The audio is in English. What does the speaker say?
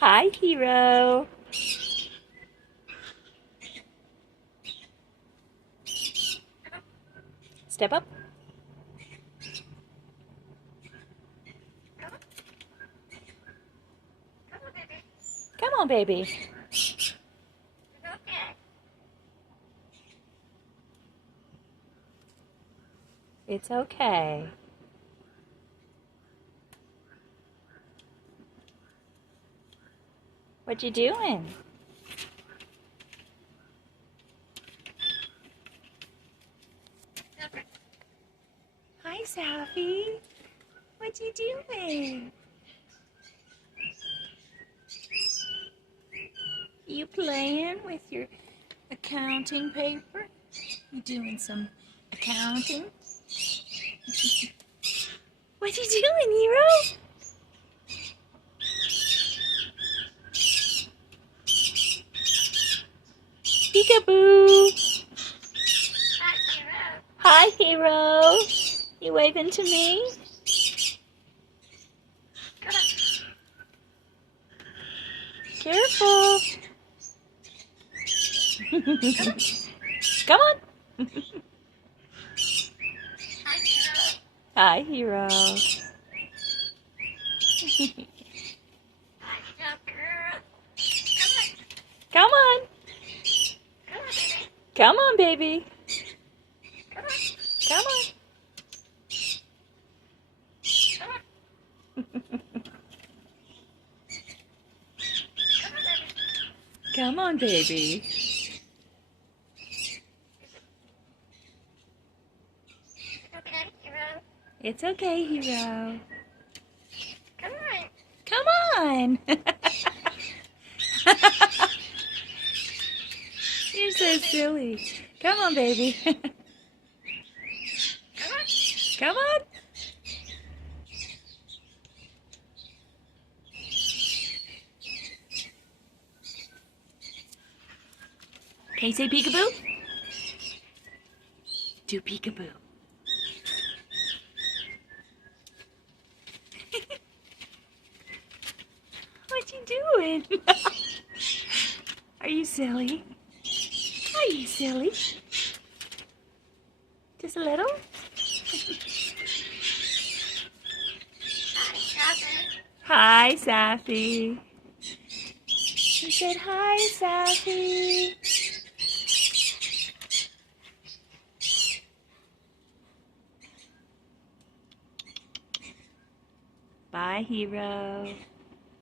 Hi, Hero. Step up. Come on, baby. It's okay. What you doing? Hi, Safi. What you doing? You playing with your accounting paper? You doing some accounting? What you doing, Hero? Peekaboo. Hi, Hero. You waving to me? Careful. Come on. Hi, Hero. Come on. Come on, baby. Come on. Come on, baby. It's okay, Hero. Come on. You're so silly. Come on, baby. Come on. Can you say peekaboo? Do peekaboo. What you doing? Are you silly? Are you silly? Just a little? Hi, Safi. She said, hi, Safi. Bye, Hero.